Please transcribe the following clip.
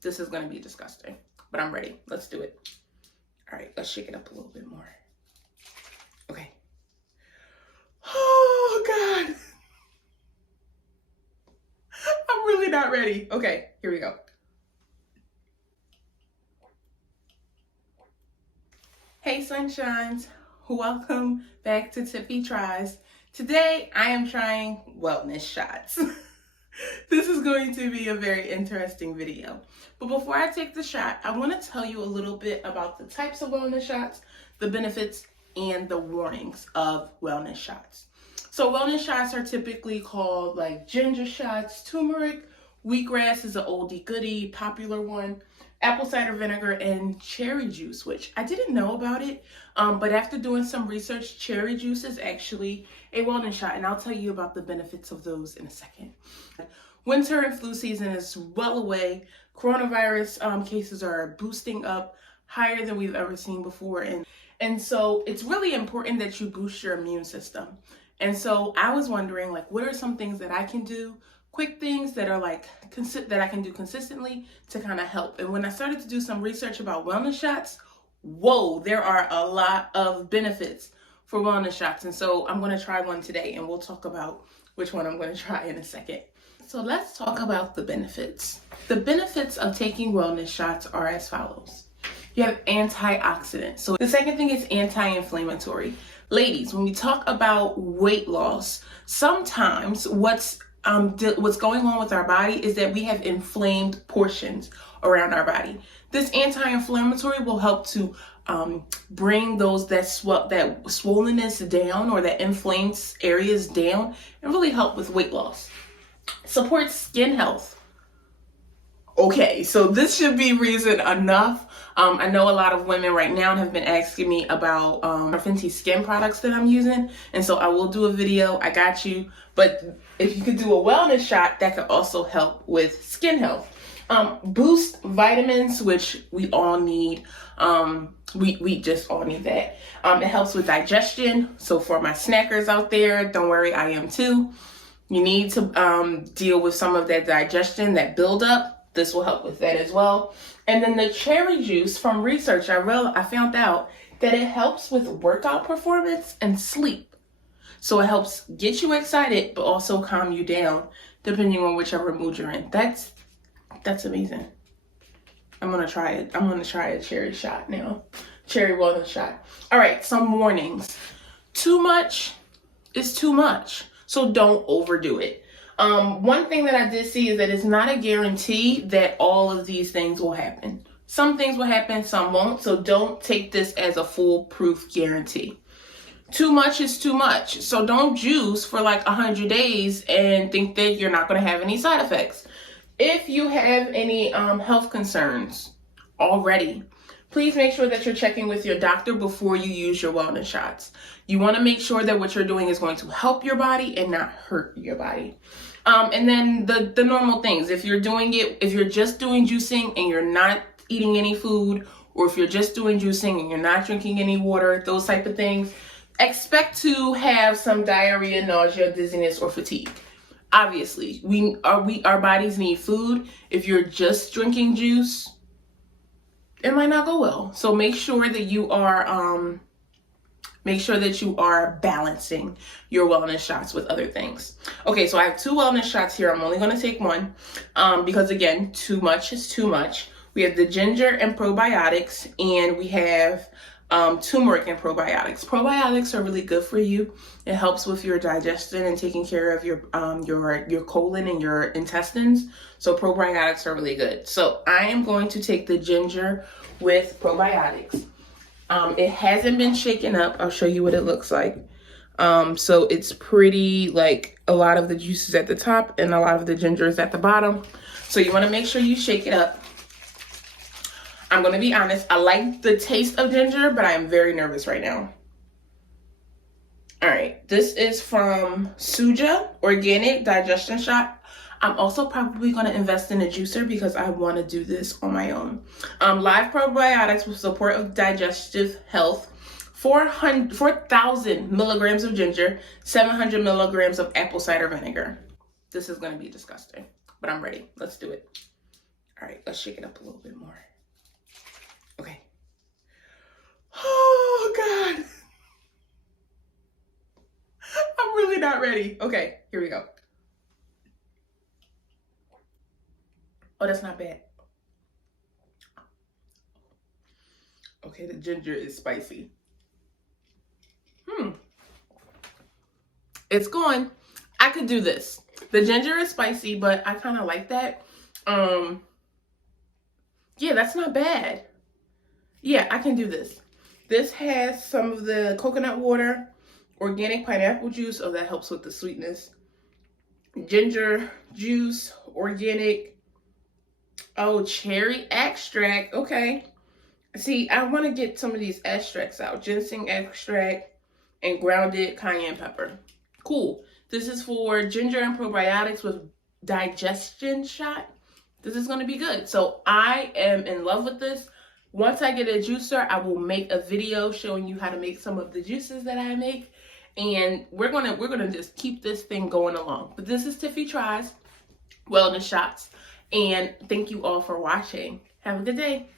This is going to be disgusting, but I'm ready. Let's do it. All right, let's shake it up a little bit more. Okay. Oh, God. I'm really not ready. Okay, here we go. Hey, sunshines. Welcome back to Tiffy Tries. Today, I am trying wellness shots. This is going to be a very interesting video. But before I take the shot, I want to tell you a little bit about the types of wellness shots, the benefits, and the warnings of wellness shots. So wellness shots are typically called like ginger shots, turmeric, wheatgrass is an oldie goodie, popular one, apple cider vinegar, and cherry juice, which I didn't know about it. But after doing some research, cherry juice is actually a wellness shot, and I'll tell you about the benefits of those in a second. Winter and flu season is well away. Coronavirus cases are boosting up higher than we've ever seen before. And so it's really important that you boost your immune system. And so I was wondering, like, what are some things that I can do, quick things that are like that I can do consistently to kind of help. And when I started to do some research about wellness shots, whoa, there are a lot of benefits for wellness shots. And so I'm going to try one today, and we'll talk about which one I'm going to try in a second. So let's talk about the benefits. The benefits of taking wellness shots are as follows. You have antioxidants. So the second thing is anti-inflammatory. Ladies, when we talk about weight loss, sometimes what's going on with our body is that we have inflamed portions around our body. This anti-inflammatory will help to bring that swollenness down, or that inflamed areas down, and really help with weight loss. Supports skin health. Okay, so this should be reason enough. I know a lot of women right now have been asking me about Fenty skin products that I'm using, and so I will do a video. I got you. But if you could do a wellness shot, that could also help with skin health. Boost vitamins, which we all need. We just all need that. It helps with digestion. So for my snackers out there, don't worry, I am too. You need to deal with some of that digestion, that buildup. This will help with that as well. And then the cherry juice, from research, I found out that it helps with workout performance and sleep. So it helps get you excited, but also calm you down, depending on whichever mood you're in. That's amazing. I'm gonna try it. I'm gonna try a cherry shot now. Cherry wellness shot. All right, some warnings. Too much is too much. So don't overdo it. One thing that I did see is that it's not a guarantee that all of these things will happen. Some things will happen, some won't. So don't take this as a foolproof guarantee. Too much is too much. So don't juice for like 100 days and think that you're not going to have any side effects. If you have any health concerns already, please make sure that you're checking with your doctor before you use your wellness shots. You want to make sure that what you're doing is going to help your body and not hurt your body. And then the normal things. If you're just doing juicing and you're not eating any food, or if you're just doing juicing and you're not drinking any water, those type of things, expect to have some diarrhea, nausea, dizziness, or fatigue. Obviously, our bodies need food. If you're just drinking juice, it might not go well. So make sure that you are balancing your wellness shots with other things. Okay, so I have 2 wellness shots here. I'm only going to take one because, again, too much is too much. We have the ginger and probiotics, and we have turmeric and probiotics. Probiotics are really good for you. It helps with your digestion and taking care of your colon and your intestines. So probiotics are really good. So I am going to take the ginger with probiotics. It hasn't been shaken up. I'll show you what it looks like. So it's pretty, like, a lot of the juice is at the top and a lot of the ginger is at the bottom. So you want to make sure you shake it up. I'm going to be honest, I like the taste of ginger, but I am very nervous right now. All right, this is from Suja Organic Digestion Shot. I'm also probably going to invest in a juicer because I want to do this on my own. Live probiotics with support of digestive health. 4,000 milligrams of ginger, 700 milligrams of apple cider vinegar. This is going to be disgusting, but I'm ready. Let's do it. All right, let's shake it up a little bit more. Okay. Oh, God. I'm really not ready. Okay, here we go. Oh, that's not bad. Okay, the ginger is spicy. It's going. I could do this. The ginger is spicy, but I kind of like that. Yeah, that's not bad. Yeah, I can do this. This has some of the coconut water, organic pineapple juice. Oh, that helps with the sweetness. Ginger juice, organic. Oh, cherry extract. Okay. See, I want to get some of these extracts out. Ginseng extract and grounded cayenne pepper. Cool. This is for ginger and probiotics with digestion shot. This is going to be good. So I am in love with this. Once I get a juicer, I will make a video showing you how to make some of the juices that I make. And we're gonna just keep this thing going along. But this is Tiffy Tries Wellness Shots. And thank you all for watching. Have a good day.